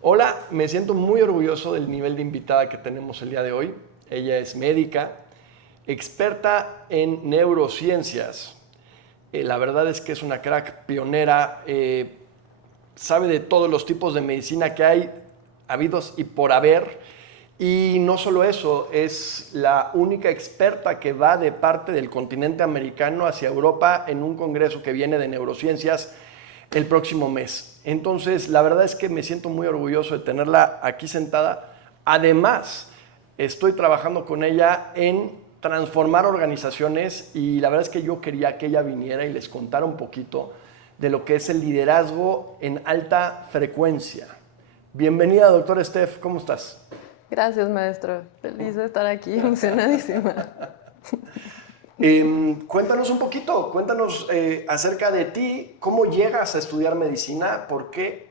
Hola, me siento muy orgulloso del nivel de invitada que tenemos el día de hoy. Ella es médica, experta en neurociencias. La verdad es que es una crack pionera, sabe de todos los tipos de medicina que hay, habidos y por haber. Y no solo eso, es la única experta que va de parte del continente americano hacia Europa en un congreso que viene de neurociencias el próximo mes. Entonces, la verdad es que me siento muy orgulloso de tenerla aquí sentada. Además, estoy trabajando con ella en transformar organizaciones y la verdad es que yo quería que ella viniera y les contara un poquito de lo que es el liderazgo en alta frecuencia. Bienvenida, doctora Steph, ¿cómo estás? Gracias, maestro. Feliz de estar aquí, emocionadísima. Cuéntanos un poquito, cuéntanos acerca de ti, cómo llegas a estudiar medicina, por qué,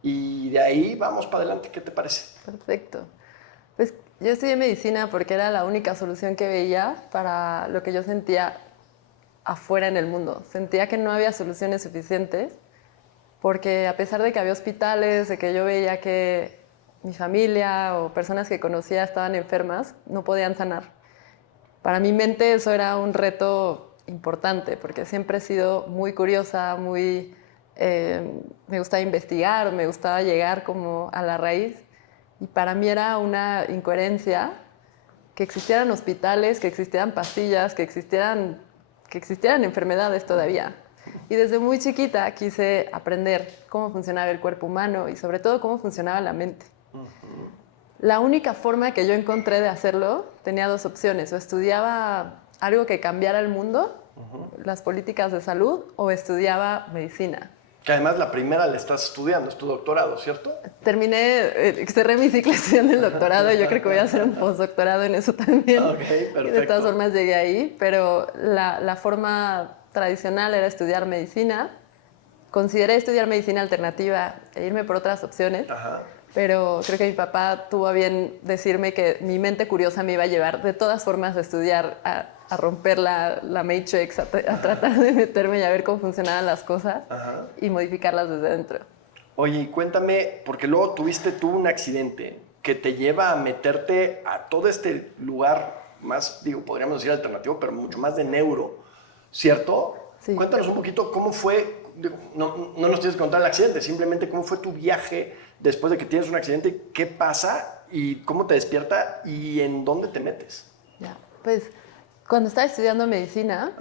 y de ahí vamos para adelante, ¿qué te parece? Perfecto. Pues yo estudié medicina porque era la única solución que veía para lo que yo sentía afuera en el mundo. Sentía que no había soluciones suficientes porque a pesar de que había hospitales, de que yo veía que mi familia o personas que conocía estaban enfermas, no podían sanar. Para mi mente eso era un reto importante porque siempre he sido muy curiosa, me gustaba investigar, me gustaba llegar como a la raíz. Y para mí era una incoherencia que existieran hospitales, que existieran pastillas, que existieran enfermedades todavía. Y desde muy chiquita quise aprender cómo funcionaba el cuerpo humano y sobre todo cómo funcionaba la mente. La única forma que yo encontré de hacerlo tenía dos opciones: o estudiaba algo que cambiara el mundo, las políticas de salud, o estudiaba medicina. Que además la primera la estás estudiando, es tu doctorado, ¿cierto? Cerré mi ciclo estudiando el doctorado y yo creo que voy a hacer un postdoctorado en eso también. Ok, perfecto. Y de todas formas llegué ahí, pero la forma tradicional era estudiar medicina. Consideré estudiar medicina alternativa e irme por otras opciones. Ajá. Pero creo que mi papá tuvo a bien decirme que mi mente curiosa me iba a llevar de todas formas a estudiar, a romper la Matrix, a tratar de meterme y a ver cómo funcionaban las cosas. Ajá. Y modificarlas desde dentro. Oye, y cuéntame, porque luego tuviste tú un accidente que te lleva a meterte a todo este lugar más, podríamos decir alternativo, pero mucho más de neuro, ¿cierto? Sí. Cuéntanos un poquito cómo fue, no nos tienes que contar el accidente, simplemente cómo fue tu viaje después de que tienes un accidente, qué pasa y cómo te despierta y en dónde te metes. Ya, pues cuando estaba estudiando medicina,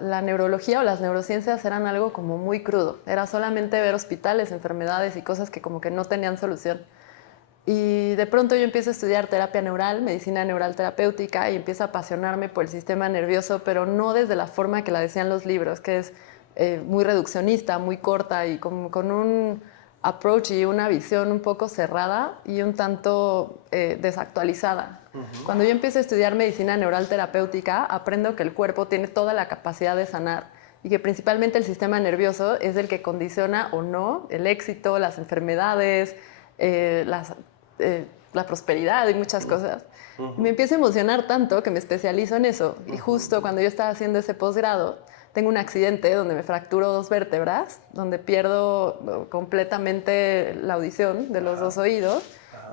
la neurología o las neurociencias eran algo como muy crudo. Era solamente ver hospitales, enfermedades y cosas que como que no tenían solución. Y de pronto yo empiezo a estudiar terapia neural, medicina neural terapéutica, y empiezo a apasionarme por el sistema nervioso, pero no desde la forma que la decían los libros, que es muy reduccionista, muy corta y con un approach y una visión un poco cerrada y un tanto desactualizada. Cuando yo empiezo a estudiar medicina neural terapéutica, aprendo que el cuerpo tiene toda la capacidad de sanar y que principalmente el sistema nervioso es el que condiciona o no el éxito, las enfermedades, la prosperidad y muchas cosas. Me empiezo a emocionar tanto que me especializo en eso. Y justo cuando yo estaba haciendo ese posgrado, tengo un accidente donde me fracturo 2 vértebras, donde pierdo completamente la audición de los 2 oídos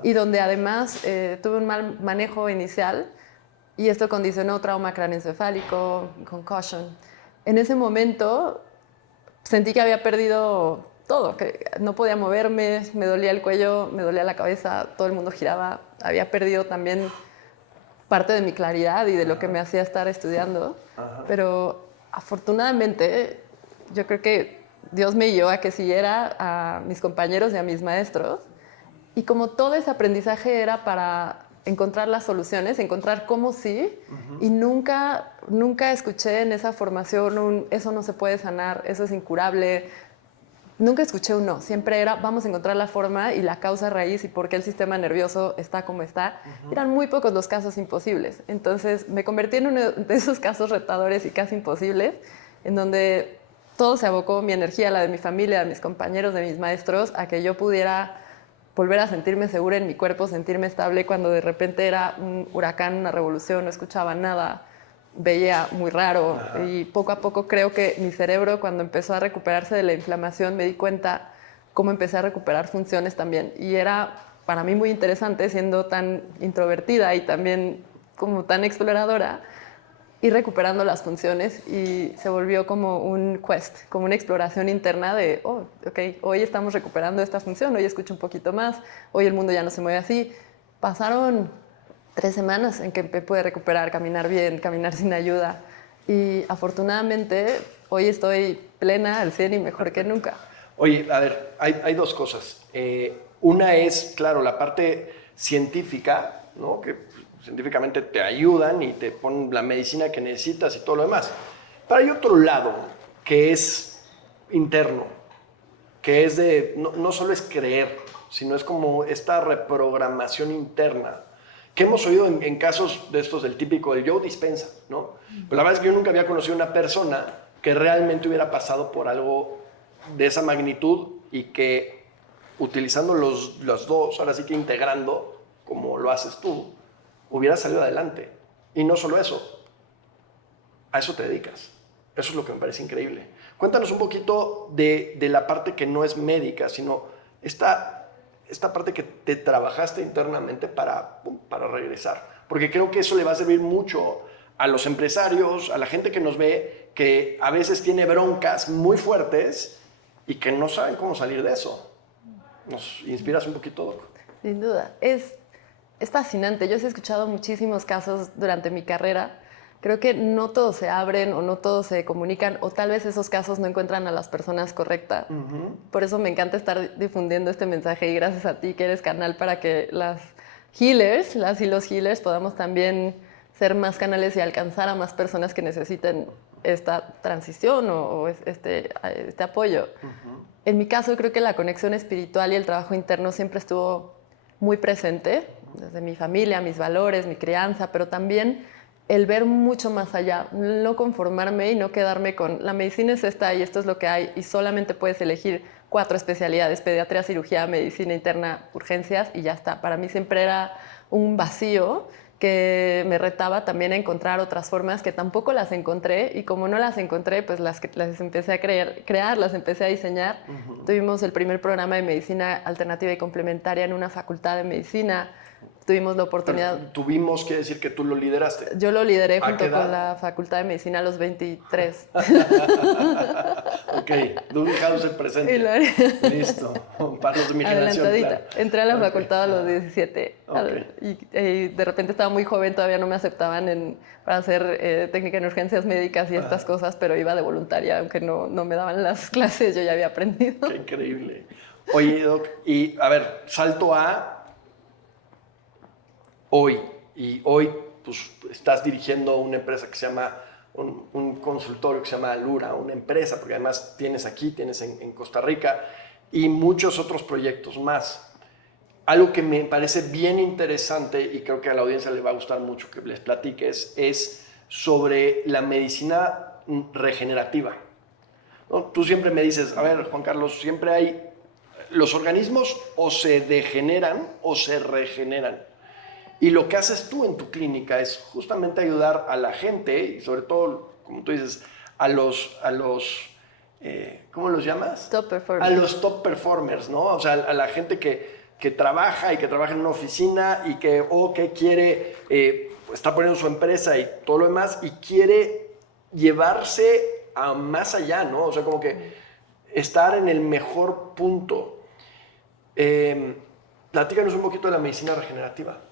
y donde además tuve un mal manejo inicial y esto condicionó trauma craneoencefálico, concussion. En ese momento sentí que había perdido todo, que no podía moverme, me dolía el cuello, me dolía la cabeza, todo el mundo giraba, había perdido también parte de mi claridad y de lo que me hacía estar estudiando, pero afortunadamente yo creo que Dios me guió a que siguiera a mis compañeros y a mis maestros, y como todo ese aprendizaje era para encontrar las soluciones, encontrar cómo sí, y nunca escuché en esa formación eso no se puede sanar, eso es incurable. Nunca escuché un no, siempre era vamos a encontrar la forma y la causa raíz y por qué el sistema nervioso está como está. Eran muy pocos los casos imposibles. Entonces me convertí en uno de esos casos retadores y casi imposibles, en donde todo se abocó, mi energía, la de mi familia, de mis compañeros, de mis maestros, a que yo pudiera volver a sentirme segura en mi cuerpo, sentirme estable cuando de repente era un huracán, una revolución, no escuchaba nada, veía muy raro. Ajá. Y poco a poco creo que mi cerebro, cuando empezó a recuperarse de la inflamación, me di cuenta cómo empecé a recuperar funciones también. Y era para mí muy interesante, siendo tan introvertida y también como tan exploradora, ir recuperando las funciones, y se volvió como un quest, como una exploración interna de, oh, ok, hoy estamos recuperando esta función, hoy escucho un poquito más, hoy el mundo ya no se mueve así. Pasaron 3 semanas en que pude recuperar, caminar bien, caminar sin ayuda, y afortunadamente hoy estoy plena, al 100 y mejor que nunca. Oye, a ver, hay dos cosas. Una es, claro, la parte científica, ¿no? Que científicamente te ayudan y te ponen la medicina que necesitas y todo lo demás. Pero hay otro lado que es interno, que es de, no solo es creer, sino es como esta reprogramación interna, que hemos oído en casos de estos del típico, el Joe Dispenza, ¿no? Pero la verdad es que yo nunca había conocido una persona que realmente hubiera pasado por algo de esa magnitud y que utilizando los dos, ahora sí que integrando, como lo haces tú, hubiera salido adelante. Y no solo eso, a eso te dedicas. Eso es lo que me parece increíble. Cuéntanos un poquito de la parte que no es médica, sino esta parte que te trabajaste internamente para regresar. Porque creo que eso le va a servir mucho a los empresarios, a la gente que nos ve, que a veces tiene broncas muy fuertes y que no saben cómo salir de eso. ¿Nos inspiras un poquito, Doc? Sin duda. Es fascinante. Yo sí he escuchado muchísimos casos durante mi carrera. Creo que no todos se abren o no todos se comunican, o tal vez esos casos no encuentran a las personas correctas. Por eso me encanta estar difundiendo este mensaje, y gracias a ti que eres canal para que las healers, las y los healers, podamos también ser más canales y alcanzar a más personas que necesiten esta transición o este apoyo. En mi caso, creo que la conexión espiritual y el trabajo interno siempre estuvo muy presente, desde mi familia, mis valores, mi crianza, pero también el ver mucho más allá, no conformarme y no quedarme con la medicina es esta y esto es lo que hay, y solamente puedes elegir 4 especialidades: pediatría, cirugía, medicina interna, urgencias, y ya está. Para mí siempre era un vacío que me retaba también a encontrar otras formas que tampoco las encontré, y como no las encontré, pues las empecé a crear, las empecé a diseñar. Tuvimos el primer programa de medicina alternativa y complementaria en una facultad de medicina. Tuvimos la oportunidad... Pero tuvimos que decir que tú lo lideraste. Yo lo lideré ¿A junto qué edad? con la facultad de medicina a los 23. Ok, Dewey House el presente. Listo, para los de mi generación. Adelantadita. Claro. Entré a la Ok. facultad a los 17. Okay. Y de repente estaba muy joven, todavía no me aceptaban para hacer técnica en urgencias médicas y estas cosas, pero iba de voluntaria, aunque no me daban las clases, yo ya había aprendido. Qué increíble. Oye, Doc, y a ver, salto a hoy. Y hoy pues, estás dirigiendo una empresa que se llama, un consultorio que se llama Alura, una empresa, porque además tienes aquí, tienes en Costa Rica, y muchos otros proyectos más. Algo que me parece bien interesante y creo que a la audiencia le va a gustar mucho que les platiques es sobre la medicina regenerativa, ¿no? Tú siempre me dices, a ver, Juan Carlos, siempre hay, los organismos o se degeneran o se regeneran. Y lo que haces tú en tu clínica es justamente ayudar a la gente y sobre todo, como tú dices, a los ¿cómo los llamas? Top performers. A los top performers, ¿no? O sea, a la gente que trabaja y que trabaja en una oficina y que quiere, está poniendo su empresa y todo lo demás y quiere llevarse a más allá, ¿no? O sea, como que estar en el mejor punto. Platícanos un poquito de la medicina regenerativa.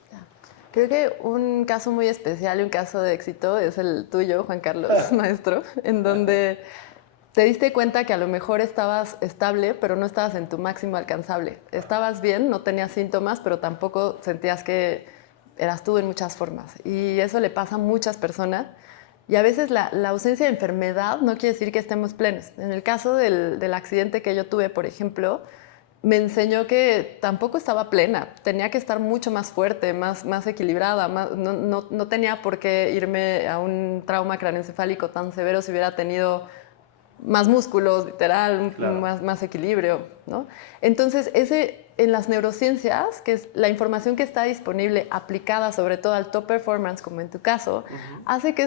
Creo que un caso muy especial y un caso de éxito es el tuyo, Juan Carlos, maestro, en donde te diste cuenta que a lo mejor estabas estable, pero no estabas en tu máximo alcanzable. Estabas bien, no tenías síntomas, pero tampoco sentías que eras tú en muchas formas. Y eso le pasa a muchas personas. Y a veces la ausencia de enfermedad no quiere decir que estemos plenos. En el caso del accidente que yo tuve, por ejemplo, me enseñó que tampoco estaba plena. Tenía que estar mucho más fuerte, más equilibrada. No tenía por qué irme a un trauma craneoencefálico tan severo si hubiera tenido más músculos, literal, Claro. más equilibrio, ¿no? Entonces, ese en las neurociencias, que es la información que está disponible aplicada sobre todo al top performance, como en tu caso, hace que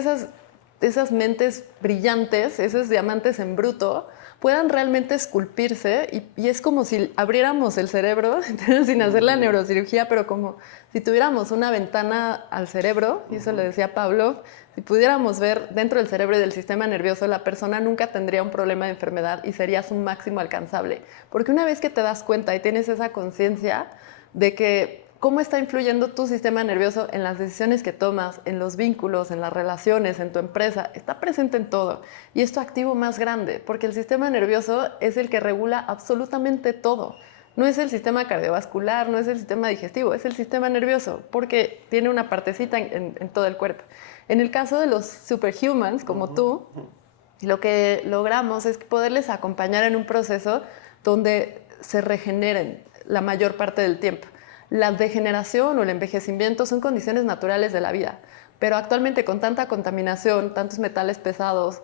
esas mentes brillantes, esos diamantes en bruto, puedan realmente esculpirse y es como si abriéramos el cerebro sin hacer la neurocirugía, pero como si tuviéramos una ventana al cerebro, y eso lo decía Pavlov, si pudiéramos ver dentro del cerebro y del sistema nervioso, la persona nunca tendría un problema de enfermedad y sería su máximo alcanzable. Porque una vez que te das cuenta y tienes esa conciencia de que cómo está influyendo tu sistema nervioso en las decisiones que tomas, en los vínculos, en las relaciones, en tu empresa, está presente en todo. Y es tu activo más grande, porque el sistema nervioso es el que regula absolutamente todo. No es el sistema cardiovascular, no es el sistema digestivo, es el sistema nervioso, porque tiene una partecita en todo el cuerpo. En el caso de los superhumans, como tú, lo que logramos es poderles acompañar en un proceso donde se regeneren la mayor parte del tiempo. La degeneración o el envejecimiento son condiciones naturales de la vida, pero actualmente con tanta contaminación, tantos metales pesados,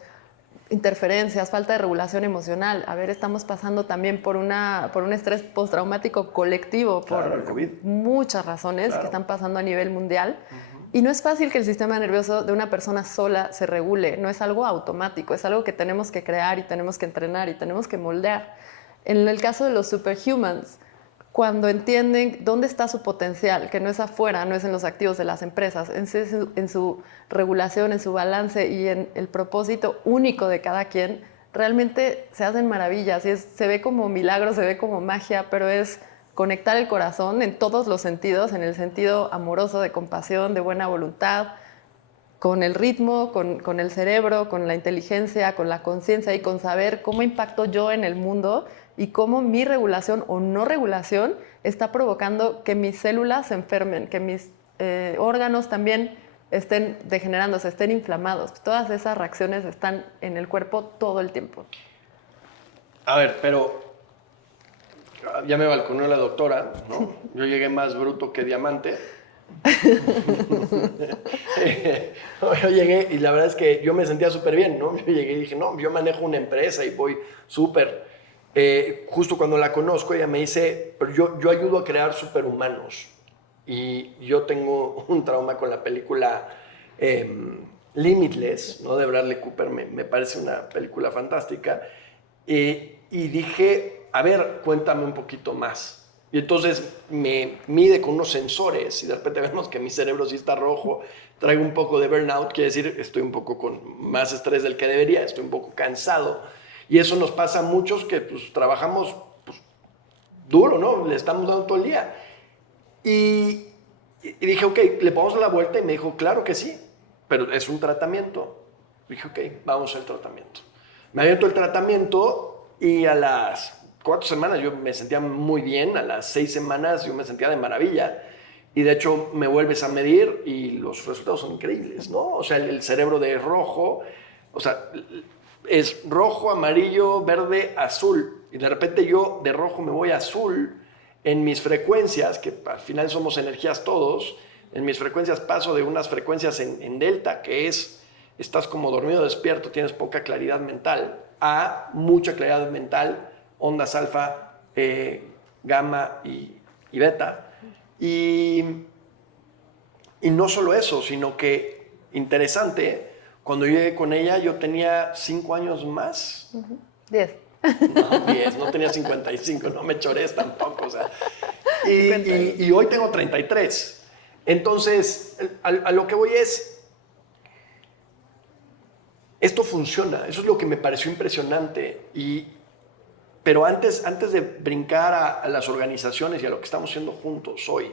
interferencias, falta de regulación emocional, estamos pasando también por un estrés postraumático colectivo por muchas razones que están pasando a nivel mundial. Y no es fácil que el sistema nervioso de una persona sola se regule, no es algo automático, es algo que tenemos que crear y tenemos que entrenar y tenemos que moldear. En el caso de los superhumans, cuando entienden dónde está su potencial, que no es afuera, no es en los activos de las empresas, en su regulación, en su balance y en el propósito único de cada quien, realmente se hacen maravillas y se ve como milagro, se ve como magia, pero es conectar el corazón en todos los sentidos, en el sentido amoroso, de compasión, de buena voluntad, con el ritmo, con el cerebro, con la inteligencia, con la conciencia y con saber cómo impacto yo en el mundo y cómo mi regulación o no regulación está provocando que mis células se enfermen, que mis órganos también estén degenerándose, estén inflamados. Todas esas reacciones están en el cuerpo todo el tiempo. A ver, pero ya me balconeó la doctora, ¿no? Yo llegué más bruto que diamante. Yo llegué y la verdad es que yo me sentía súper bien, ¿no? Yo llegué y dije, no, yo manejo una empresa y voy súper. Justo cuando la conozco, ella me dice, pero yo ayudo a crear superhumanos. Y yo tengo un trauma con la película Limitless, ¿no? De Bradley Cooper, me parece una película fantástica. Y dije, a ver, cuéntame un poquito más. Y entonces me mide con unos sensores y de repente vemos que mi cerebro sí está rojo, traigo un poco de burnout, quiere decir, estoy un poco con más estrés del que debería, estoy un poco cansado. Y eso nos pasa a muchos que pues, trabajamos pues, duro, ¿no? Le estamos dando todo el día. Y dije, ok, le podemos dar la vuelta y me dijo, claro que sí, pero es un tratamiento. Dije, ok, vamos al tratamiento. Me aviento el tratamiento y a las 4 semanas yo me sentía muy bien, a las 6 semanas yo me sentía de maravilla. Y de hecho me vuelves a medir y los resultados son increíbles, ¿no? O sea, el cerebro de rojo, o sea, es rojo, amarillo, verde, azul. Y de repente yo de rojo me voy a azul en mis frecuencias, que al final somos energías todos. En mis frecuencias paso de unas frecuencias en delta, que es, estás como dormido despierto, tienes poca claridad mental, a mucha claridad mental, ondas alfa, gamma y beta. Y no solo eso, sino que, interesante, cuando yo llegué con ella yo tenía 5 años más. 10. No, 10, no tenía 55, no me chores tampoco, o sea. Y hoy tengo 33. Entonces, a lo que voy es, esto funciona, eso es lo que me pareció impresionante. Pero antes de brincar a las organizaciones y a lo que estamos haciendo juntos hoy,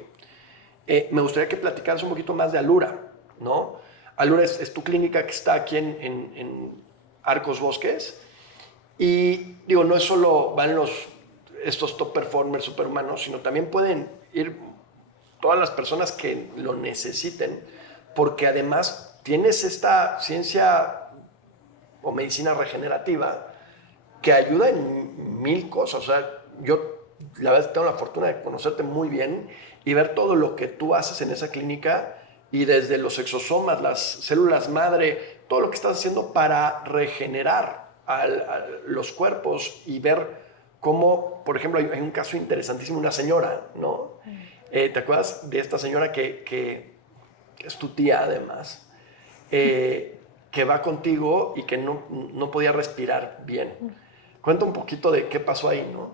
me gustaría que platicaras un poquito más de Alura, ¿no? Alura es tu clínica que está aquí en Arcos Bosques. Y digo, no es solo van estos top performers superhumanos, sino también pueden ir todas las personas que lo necesiten, porque además tienes esta ciencia o medicina regenerativa que ayuda en 1000 cosas. O sea, yo la verdad tengo la fortuna de conocerte muy bien y ver todo lo que tú haces en esa clínica y desde los exosomas, las células madre, todo lo que estás haciendo para regenerar a los cuerpos y ver Como, por ejemplo, hay un caso interesantísimo, una señora, ¿no? ¿Te acuerdas de esta señora que es tu tía, además? Que va contigo y que no podía respirar bien. Cuenta un poquito de qué pasó ahí, ¿no?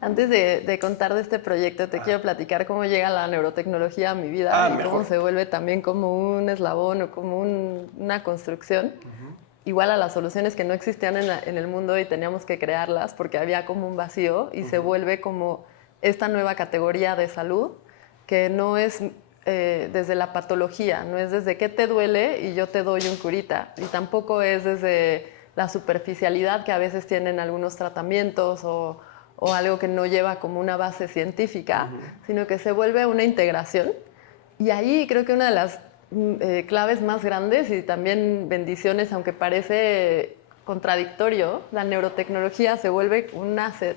Antes de contar de este proyecto, te quiero platicar cómo llega la neurotecnología a mi vida y mejor. cómo se vuelve también como un eslabón o como una construcción. Igual a las soluciones que no existían en el mundo y teníamos que crearlas porque había como un vacío y se vuelve como esta nueva categoría de salud que no es desde la patología, no es desde qué te duele y yo te doy un curita, y tampoco es desde la superficialidad que a veces tienen algunos tratamientos o algo que no lleva como una base científica, sino que se vuelve una integración. Y ahí creo que una de las claves más grandes y también bendiciones, aunque parece contradictorio, la neurotecnología se vuelve un asset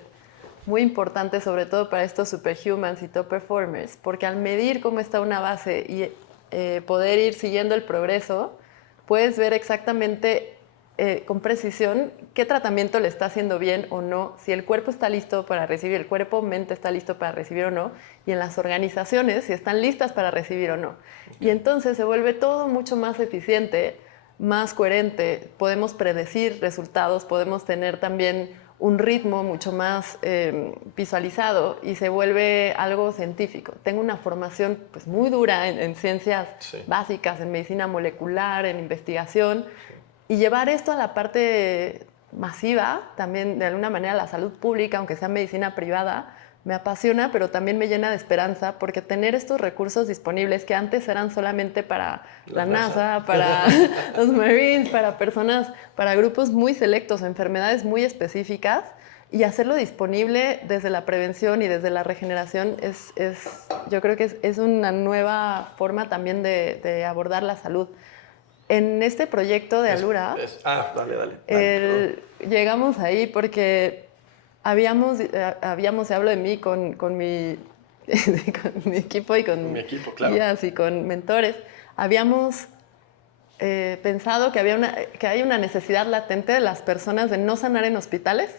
muy importante, sobre todo para estos superhumans y top performers, porque al medir cómo está una base y poder ir siguiendo el progreso, puedes ver exactamente con precisión qué tratamiento le está haciendo bien o no, si el cuerpo está listo para recibir, el cuerpo-mente está listo para recibir o no, y en las organizaciones si están listas para recibir o no. Y entonces se vuelve todo mucho más eficiente, más coherente, podemos predecir resultados, podemos tener también un ritmo mucho más visualizado y se vuelve algo científico. Tengo una formación pues, muy dura en ciencias básicas, en medicina molecular, en investigación, y llevar esto a la parte masiva, también de alguna manera la salud pública, aunque sea medicina privada, me apasiona, pero también me llena de esperanza, porque tener estos recursos disponibles que antes eran solamente para la NASA, para los Marines, para personas, para grupos muy selectos, enfermedades muy específicas, y hacerlo disponible desde la prevención y desde la regeneración yo creo que es una nueva forma también de abordar la salud. En este proyecto de Alura, dale, llegamos ahí porque habíamos, y hablo de mí con mi equipo y con mi equipo, claro. guías y con mentores, habíamos pensado que hay una necesidad latente de las personas de no sanar en hospitales,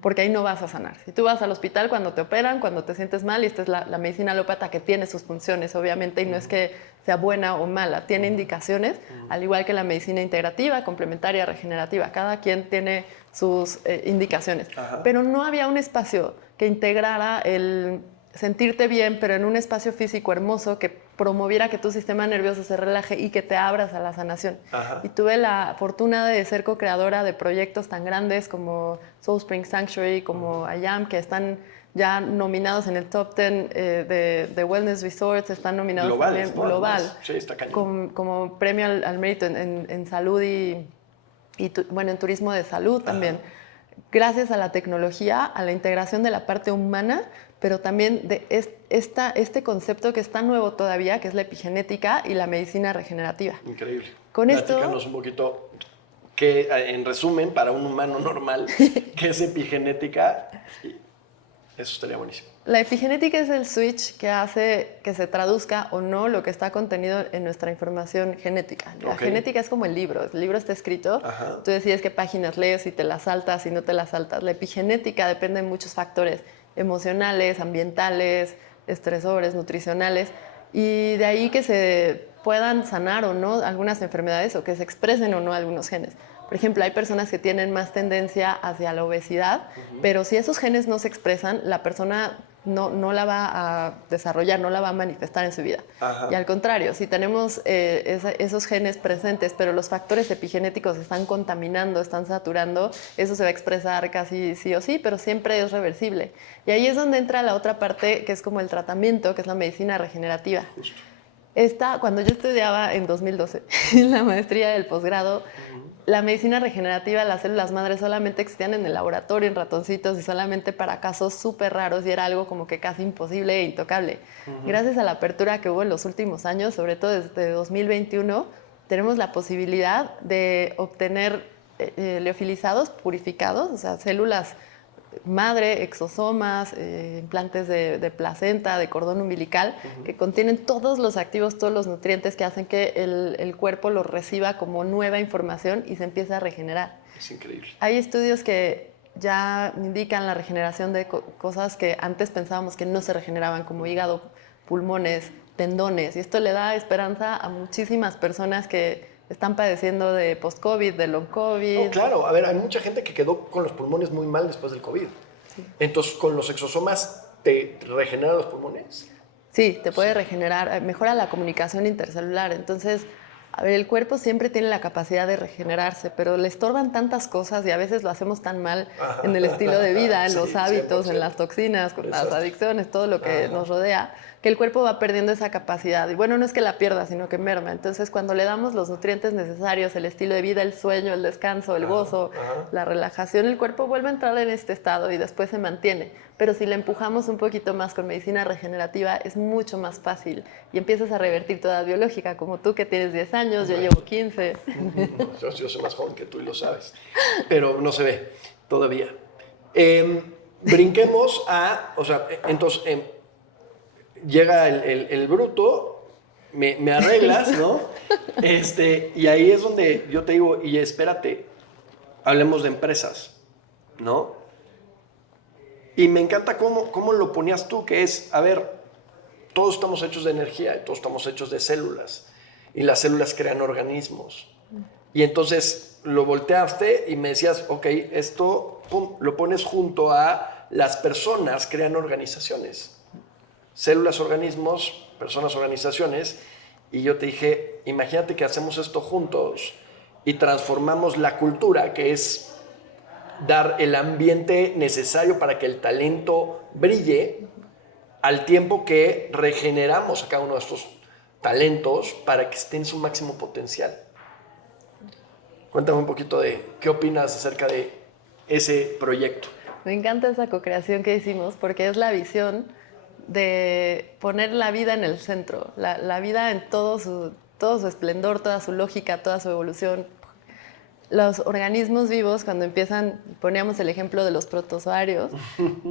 porque ahí no vas a sanar. Si tú vas al hospital cuando te operan, cuando te sientes mal, y esta es la medicina alópata que tiene sus funciones, obviamente, y no es que sea buena o mala, tiene indicaciones, al igual que la medicina integrativa, complementaria, regenerativa. Cada quien tiene sus indicaciones. Pero no había un espacio que integrara el sentirte bien, pero en un espacio físico hermoso que promoviera que tu sistema nervioso se relaje y que te abras a la sanación. Y tuve la fortuna de ser co-creadora de proyectos tan grandes como Soul Spring Sanctuary, como IAM, que están ya nominados en el top 10 de Wellness Resorts, están nominados globales, también global, sí, está cañón. como premio al mérito en salud y en turismo de salud también. Gracias a la tecnología, a la integración de la parte humana, pero también de este concepto que es tan nuevo todavía, que es la epigenética y la medicina regenerativa. Increíble. Con Platícanos esto, un poquito, que en resumen, para un humano normal, ¿qué es epigenética? Eso estaría buenísimo. La epigenética es el switch que hace que se traduzca o no lo que está contenido en nuestra información genética. La genética es como el libro está escrito, tú decides qué páginas lees, si te las saltas, si no te las saltas. La epigenética depende de muchos factores emocionales, ambientales, estresores, nutricionales, y de ahí que se puedan sanar o no algunas enfermedades o que se expresen o no algunos genes. Por ejemplo, hay personas que tienen más tendencia hacia la obesidad, pero si esos genes no se expresan, la persona no la va a desarrollar, no la va a manifestar en su vida. Y al contrario, si tenemos esos genes presentes, pero los factores epigenéticos están contaminando, están saturando, eso se va a expresar casi sí o sí, pero siempre es reversible. Y ahí es donde entra la otra parte, que es como el tratamiento, que es la medicina regenerativa. Justo. Cuando yo estudiaba en 2012, en la maestría del posgrado, la medicina regenerativa, las células madres solamente existían en el laboratorio, en ratoncitos, y solamente para casos súper raros, y era algo como que casi imposible e intocable. Gracias a la apertura que hubo en los últimos años, sobre todo desde 2021, tenemos la posibilidad de obtener liofilizados purificados, o sea, células madre, exosomas, implantes de placenta, de cordón umbilical, que contienen todos los activos, todos los nutrientes que hacen que el cuerpo los reciba como nueva información y se empiece a regenerar. Es increíble. Hay estudios que ya indican la regeneración de cosas que antes pensábamos que no se regeneraban, como hígado, pulmones, tendones. Y esto le da esperanza a muchísimas personas que están padeciendo de post-COVID, de long COVID. No, claro, a ver, hay mucha gente que quedó con los pulmones muy mal después del COVID. Sí. Entonces, ¿con los exosomas te regeneran los pulmones? Sí, te puede regenerar, mejora la comunicación intercelular. Entonces, a ver, el cuerpo siempre tiene la capacidad de regenerarse, pero le estorban tantas cosas y a veces lo hacemos tan mal en el estilo de vida, en los hábitos, 100%. En las toxinas, con las adicciones, todo lo que nos rodea, que el cuerpo va perdiendo esa capacidad. Y bueno, no es que la pierda, sino que merma. Entonces, cuando le damos los nutrientes necesarios, el estilo de vida, el sueño, el descanso, el gozo, la relajación, el cuerpo vuelve a entrar en este estado y después se mantiene. Pero si le empujamos un poquito más con medicina regenerativa, es mucho más fácil y empiezas a revertir toda biológica, como tú que tienes 10 años, yo llevo 15. Yo soy más joven que tú y lo sabes, pero no se ve todavía. Brinquemos a, o sea, entonces llega el bruto, me arreglas, ¿no? Y ahí es donde yo te digo, y espérate, hablemos de empresas, ¿no? Y me encanta cómo lo ponías tú, que es, a ver, todos estamos hechos de energía, todos estamos hechos de células, y las células crean organismos. Y entonces lo volteaste y me decías, ok, esto pum, lo pones junto a las personas crean organizaciones. Células, organismos, personas, organizaciones. Y yo te dije, imagínate que hacemos esto juntos y transformamos la cultura, que es dar el ambiente necesario para que el talento brille, al tiempo que regeneramos a cada uno de estos talentos para que estén en su máximo potencial. Cuéntame un poquito de qué opinas acerca de ese proyecto. Me encanta esa co-creación que hicimos porque es la visión de poner la vida en el centro, la vida en todo su esplendor, toda su lógica, toda su evolución. Los organismos vivos, cuando empiezan, poníamos el ejemplo de los protozoarios,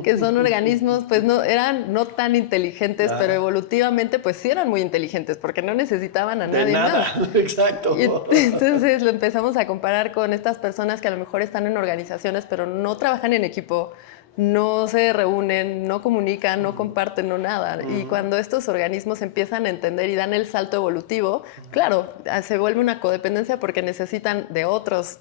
que son organismos, pues eran no tan inteligentes, pero evolutivamente pues sí eran muy inteligentes, porque no necesitaban a nadie más. Exacto. Y entonces lo empezamos a comparar con estas personas que a lo mejor están en organizaciones, pero no trabajan en equipo, no se reúnen, no comunican, no comparten, no nada. Y cuando estos organismos empiezan a entender y dan el salto evolutivo, claro, se vuelve una codependencia porque necesitan de otros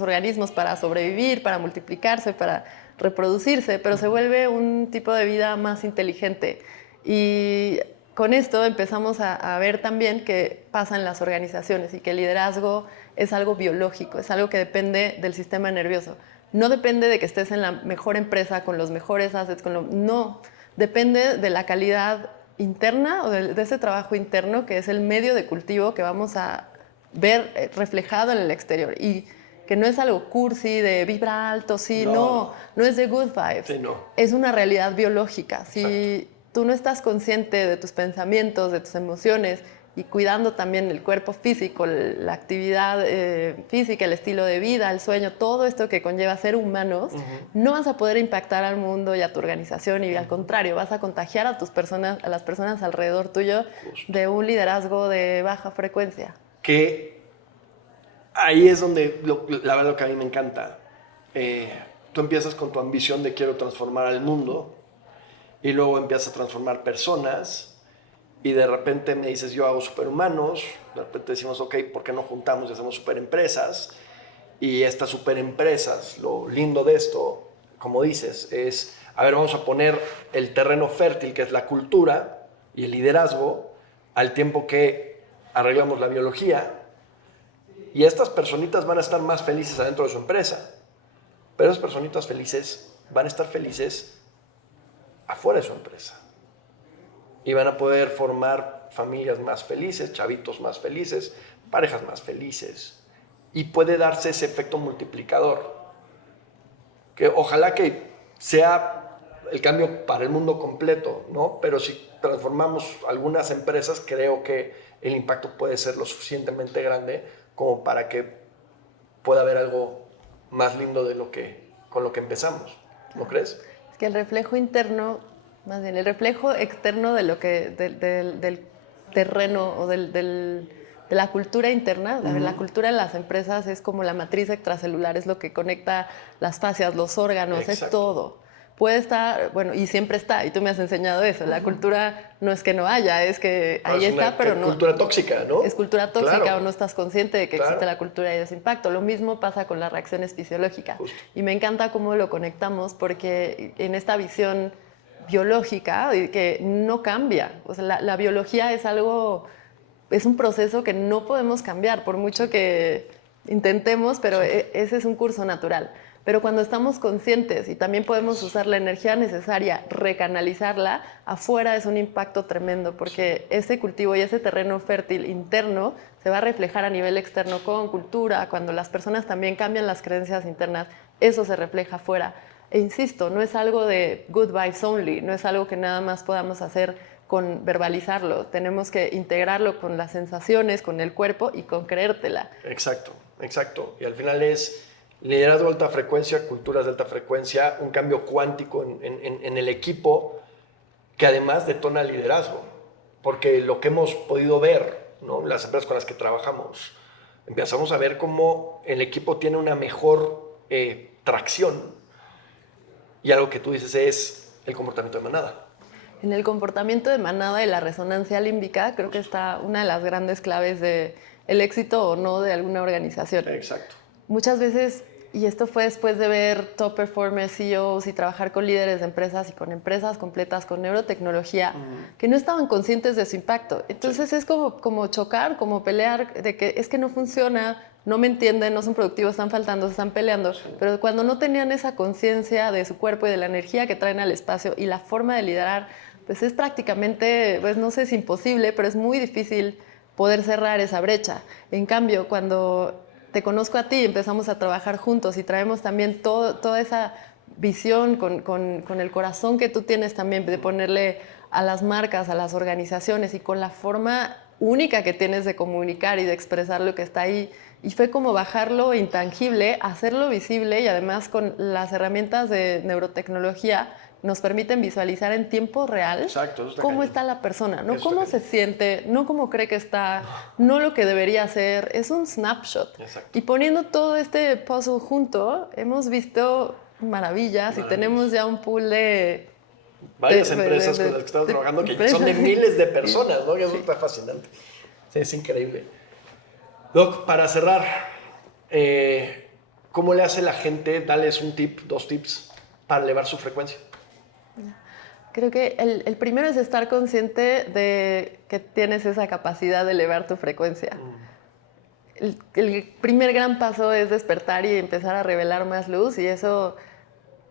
organismos para sobrevivir, para multiplicarse, para reproducirse, pero se vuelve un tipo de vida más inteligente. Y con esto empezamos a ver también qué pasa en las organizaciones y que el liderazgo es algo biológico, es algo que depende del sistema nervioso. No depende de que estés en la mejor empresa, con los mejores assets, no. Depende de la calidad interna o de ese trabajo interno que es el medio de cultivo que vamos a ver reflejado en el exterior. Y que no es algo cursi, de vibra alto, sí, no es de good vibes. Sí, no. Es una realidad biológica. Si tú no estás consciente de tus pensamientos, de tus emociones, y cuidando también el cuerpo físico, la actividad física, el estilo de vida, el sueño, todo esto que conlleva ser humanos, no vas a poder impactar al mundo y a tu organización y al contrario, vas a contagiar a las personas alrededor tuyo de un liderazgo de baja frecuencia. Que ahí es donde, la verdad, que a mí me encanta. Tú empiezas con tu ambición de quiero transformar al mundo y luego empiezas a transformar personas. Y de repente me dices, yo hago superhumanos, de repente decimos, ok, ¿por qué no juntamos y hacemos superempresas? Y estas superempresas, lo lindo de esto, como dices, es, a ver, vamos a poner el terreno fértil, que es la cultura y el liderazgo, al tiempo que arreglamos la biología, y estas personitas van a estar más felices adentro de su empresa, pero esas personitas felices van a estar felices afuera de su empresa. Y van a poder formar familias más felices, chavitos más felices, parejas más felices. Y puede darse ese efecto multiplicador. Que ojalá que sea el cambio para el mundo completo, ¿no? Pero si transformamos algunas empresas, creo que el impacto puede ser lo suficientemente grande como para que pueda haber algo más lindo con lo que empezamos. ¿No crees? Es que el reflejo interno, más bien el reflejo externo de lo que del terreno o del de la cultura interna. A ver, la cultura en las empresas es como la matriz extracelular, es lo que conecta las fascias, los órganos, Exacto. es todo. Puede estar, bueno, y siempre está, y tú me has enseñado eso. La cultura no es que no haya, es que ahí está, pero no. Cultura tóxica, ¿no? Es cultura tóxica, Claro. o no estás consciente de que Claro. existe la cultura y ese impacto. Lo mismo pasa con las reacciones fisiológicas. Justo. Y me encanta cómo lo conectamos, porque en esta visión biológica que no cambia. O sea, la biología es algo, es un proceso que no podemos cambiar, por mucho que intentemos, pero ese es un curso natural. Pero cuando estamos conscientes y también podemos usar la energía necesaria, recanalizarla, afuera es un impacto tremendo, porque ese cultivo y ese terreno fértil interno se va a reflejar a nivel externo con cultura. Cuando las personas también cambian las creencias internas, eso se refleja afuera. E insisto, no es algo de good vibes only, no es algo que nada más podamos hacer con verbalizarlo. Tenemos que integrarlo con las sensaciones, con el cuerpo y con creértela. Exacto, exacto. Y al final es liderazgo de alta frecuencia, culturas de alta frecuencia, un cambio cuántico en el equipo que además detona liderazgo. Porque lo que hemos podido ver, ¿no?, las empresas con las que trabajamos, empezamos a ver cómo el equipo tiene una mejor tracción. Y algo que tú dices es el comportamiento de manada. En el comportamiento de manada y la resonancia límbica, creo que está una de las grandes claves del éxito o no de alguna organización. Exacto. Muchas veces, y esto fue después de ver top performers, CEOs y trabajar con líderes de empresas y con empresas completas con neurotecnología, que no estaban conscientes de su impacto. Entonces es como chocar, como pelear, de que es que no funciona, no me entienden, no son productivos, están faltando, se están peleando. Pero cuando no tenían esa conciencia de su cuerpo y de la energía que traen al espacio y la forma de liderar, pues es prácticamente, pues no sé si imposible, pero es muy difícil poder cerrar esa brecha. En cambio, cuando te conozco a ti, empezamos a trabajar juntos y traemos también toda esa visión con el corazón que tú tienes también de ponerle a las marcas, a las organizaciones y con la forma única que tienes de comunicar y de expresar lo que está ahí. Y fue como bajarlo intangible, hacerlo visible y además con las herramientas de neurotecnología nos permiten visualizar en tiempo real. Exacto, cómo está la persona, no Eso cómo está se siente, no cómo cree que está, no lo que debería hacer, es un snapshot. Exacto. Y poniendo todo este puzzle junto, hemos visto maravillas y tenemos ya un pool de varias empresas con las que estamos trabajando que son de miles de personas, ¿no? Y eso está fascinante. Sí, es increíble. Doc, para cerrar, ¿cómo le hace la gente? Dales un tip, 2 tips para elevar su frecuencia. Creo que el primero es estar consciente de que tienes esa capacidad de elevar tu frecuencia. El primer gran paso es despertar y empezar a revelar más luz, y eso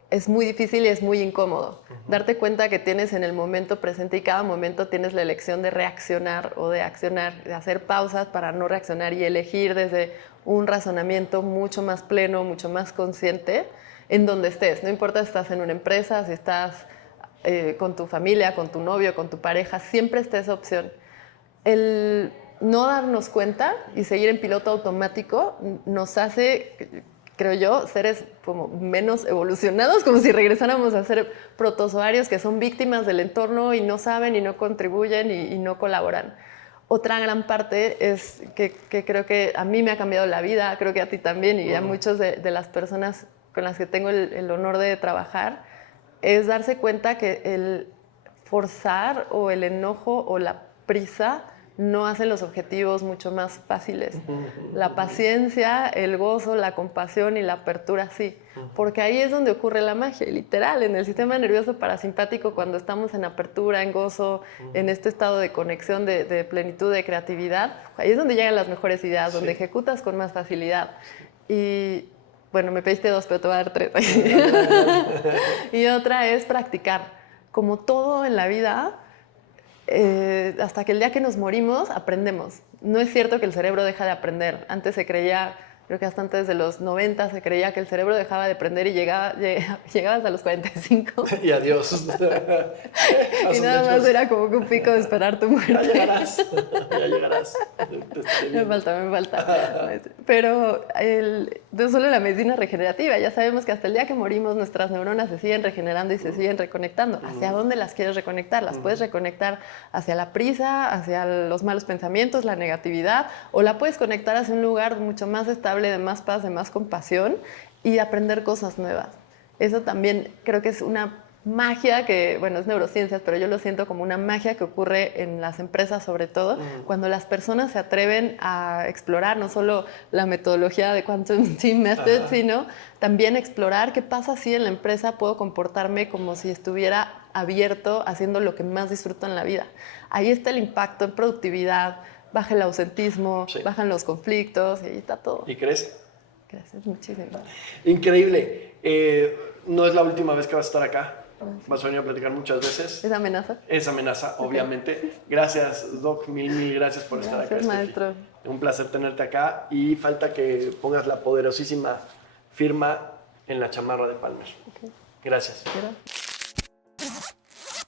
es muy difícil y es muy incómodo. Darte cuenta que tienes en el momento presente y cada momento tienes la elección de reaccionar o de accionar, de hacer pausas para no reaccionar y elegir desde un razonamiento mucho más pleno, mucho más consciente en donde estés. No importa si estás en una empresa, si estás con tu familia, con tu novio, con tu pareja, siempre está esa opción. El no darnos cuenta y seguir en piloto automático nos hace, creo yo, seres como menos evolucionados, como si regresáramos a ser protozoarios que son víctimas del entorno y no saben y no contribuyen y no colaboran. Otra gran parte es que creo que a mí me ha cambiado la vida, creo que a ti también y a muchas de las personas con las que tengo el honor de trabajar, es darse cuenta que el forzar o el enojo o la prisa no hacen los objetivos mucho más fáciles. La paciencia, el gozo, la compasión y la apertura sí, porque ahí es donde ocurre la magia, literal, en el sistema nervioso parasimpático, cuando estamos en apertura, en gozo, en este estado de conexión, de plenitud, de creatividad, ahí es donde llegan las mejores ideas, donde ejecutas con más facilidad. Y bueno, me pediste 2, pero te voy a dar 3. Y otra es practicar. Como todo en la vida, hasta que el día que nos morimos, aprendemos. No es cierto que el cerebro deja de aprender. Antes se creía Creo que hasta antes de los 90 se creía que el cerebro dejaba de prender y llegaba hasta los 45. Y adiós. Y nada más era como que un pico de esperar tu muerte. Ya llegarás, ya llegarás. Me falta. Pero no solo la medicina regenerativa, ya sabemos que hasta el día que morimos nuestras neuronas se siguen regenerando y se siguen reconectando. ¿Hacia dónde las quieres reconectar? Las puedes reconectar hacia la prisa, hacia los malos pensamientos, la negatividad, o la puedes conectar hacia un lugar mucho más estable, de más paz, de más compasión y aprender cosas nuevas. Eso también creo que es una magia que, bueno, es neurociencias, pero yo lo siento como una magia que ocurre en las empresas sobre todo, cuando las personas se atreven a explorar no solo la metodología de Quantum Team Method, sino también explorar qué pasa si en la empresa puedo comportarme como si estuviera abierto, haciendo lo que más disfruto en la vida. Ahí está el impacto en productividad, baja el ausentismo, bajan los conflictos, y ahí está todo. Y crece. Gracias, muchísimo. Increíble. No es la última vez que vas a estar acá. Vas a venir a platicar muchas veces. ¿Es amenaza? Es amenaza, obviamente. Gracias, Doc. Mil gracias por estar acá. Gracias, maestro. Un placer tenerte acá. Y falta que pongas la poderosísima firma en la chamarra de Palmer. Okay. Gracias. Gracias.